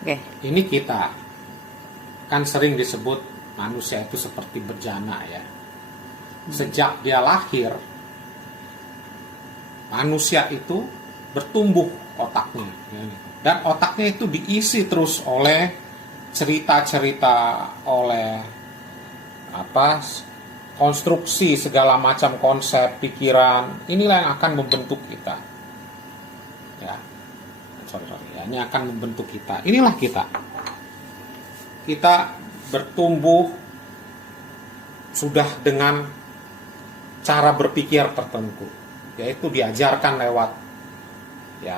Oke. Ini kita kan sering disebut manusia itu seperti bejana ya. Sejak dia lahir, manusia itu bertumbuh otaknya, ya. Dan otaknya itu diisi terus oleh cerita-cerita, oleh konstruksi segala macam konsep, pikiran. Inilah yang akan membentuk kita. Ya, ya, ini akan membentuk kita. Inilah kita. Kita bertumbuh sudah dengan cara berpikir tertentu, yaitu diajarkan lewat ya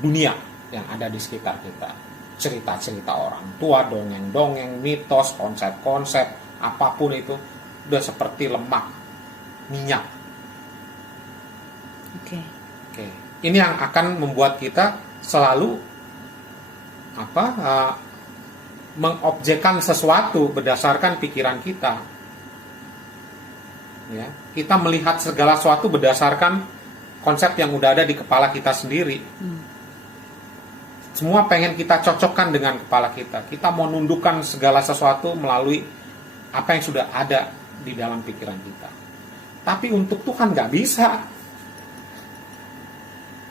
dunia yang ada di sekitar kita. Cerita-cerita orang tua, dongeng-dongeng, mitos, konsep-konsep, apapun itu udah seperti lemak, minyak. Oke. Ini yang akan membuat kita selalu mengobjekkan sesuatu berdasarkan pikiran kita. Ya, kita melihat segala sesuatu berdasarkan konsep yang udah ada di kepala kita sendiri. Semua pengen kita cocokkan dengan kepala kita. Kita mau nundukkan segala sesuatu melalui apa yang sudah ada di dalam pikiran kita. Tapi untuk Tuhan nggak bisa.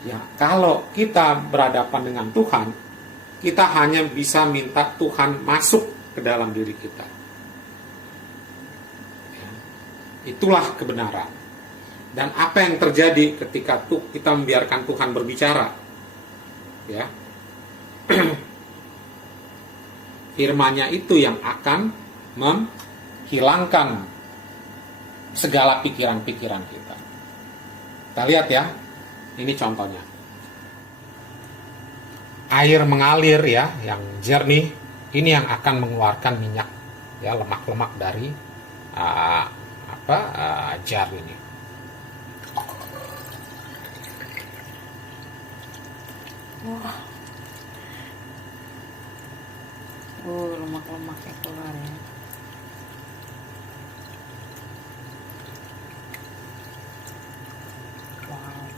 Ya, kalau kita berhadapan dengan Tuhan, kita hanya bisa minta Tuhan masuk ke dalam diri kita. Ya, itulah kebenaran. Dan apa yang terjadi ketika kita membiarkan Tuhan berbicara? Ya, firman-Nya itu yang akan menghilangkan segala pikiran-pikiran kita. Kita lihat ya, ini contohnya. Air mengalir ya, yang jernih, ini yang akan mengeluarkan minyak, ya, lemak-lemak dari jar ini. Wah. Lemak-lemaknya keluar ya. Wow.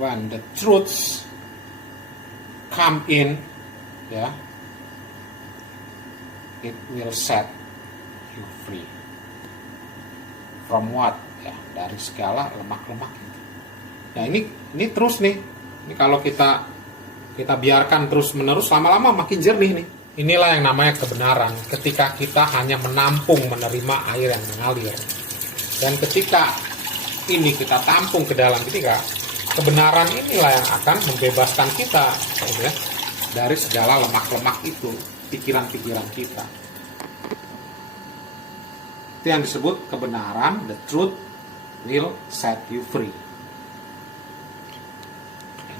When the truths come in, ya, it will set you free. From what? Ya, dari segala lemak-lemak itu. Nah, ini terus nih. Ini kalau kita biarkan terus-menerus, lama-lama makin jernih nih. Inilah yang namanya kebenaran. Ketika kita hanya menampung, menerima air yang mengalir. Dan ketika ini kita tampung ke dalam kita, kebenaran inilah yang akan membebaskan kita, ya, dari segala lemak-lemak itu, pikiran-pikiran kita. Itu yang disebut kebenaran, the truth will set you free.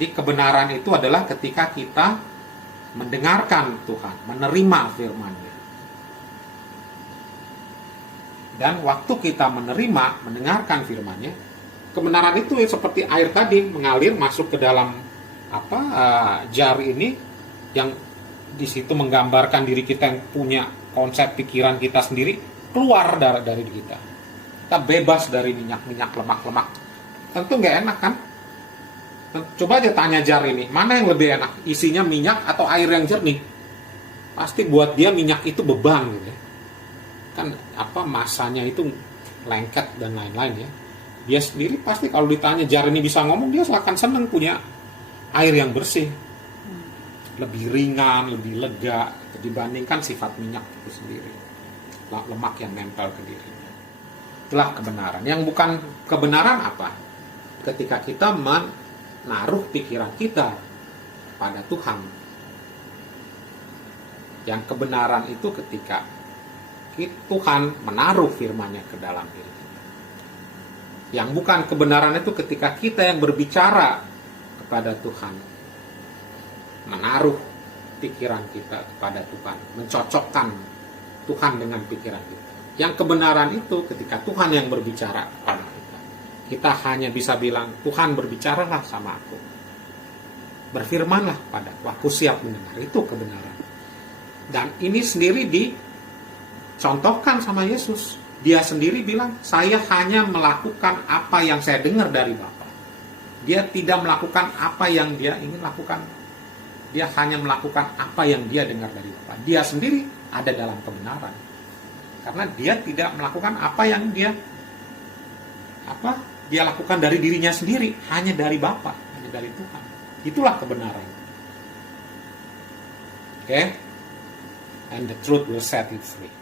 Jadi kebenaran itu adalah ketika kita mendengarkan Tuhan, menerima firman-Nya. Dan waktu kita mendengarkan firman-Nya, kebenaran itu seperti air tadi mengalir masuk ke dalam jar ini, yang di situ menggambarkan diri kita yang punya konsep pikiran kita sendiri, keluar dari kita. Kita bebas dari minyak-minyak, lemak-lemak. Tentu nggak enak kan? Coba aja tanya jar ini, mana yang lebih enak? Isinya minyak atau air yang jernih? Pasti buat dia minyak itu beban gitu ya. Kan masanya itu lengket dan lain-lain ya. Dia sendiri pasti kalau ditanya jar ini bisa ngomong, dia akan senang punya air yang bersih. Lebih ringan, lebih lega dibandingkan sifat minyak itu sendiri. Lemak yang nempel ke dirinya. Itulah kebenaran. Yang bukan kebenaran apa? Ketika kita menaruh pikiran kita pada Tuhan. Yang kebenaran itu ketika Tuhan menaruh firman-Nya ke dalam diri kita. Yang bukan kebenaran itu ketika kita yang berbicara kepada Tuhan, menaruh pikiran kita kepada Tuhan, mencocokkan Tuhan dengan pikiran kita. Yang kebenaran itu ketika Tuhan yang berbicara kepada kita. Kita hanya bisa bilang, Tuhan berbicaralah sama aku. Berfirmanlah padaku, aku siap mendengar. Itu kebenaran. Dan ini sendiri dicontohkan sama Yesus. Dia sendiri bilang, saya hanya melakukan apa yang saya dengar dari Bapa. Dia tidak melakukan apa yang dia ingin lakukan. Dia hanya melakukan apa yang dia dengar dari Bapa. Dia sendiri ada dalam kebenaran. Karena dia tidak melakukan apa yang dia lakukan dari dirinya sendiri, hanya dari Bapa, hanya dari Tuhan. Itulah kebenaran. Okay? And the truth will set you free.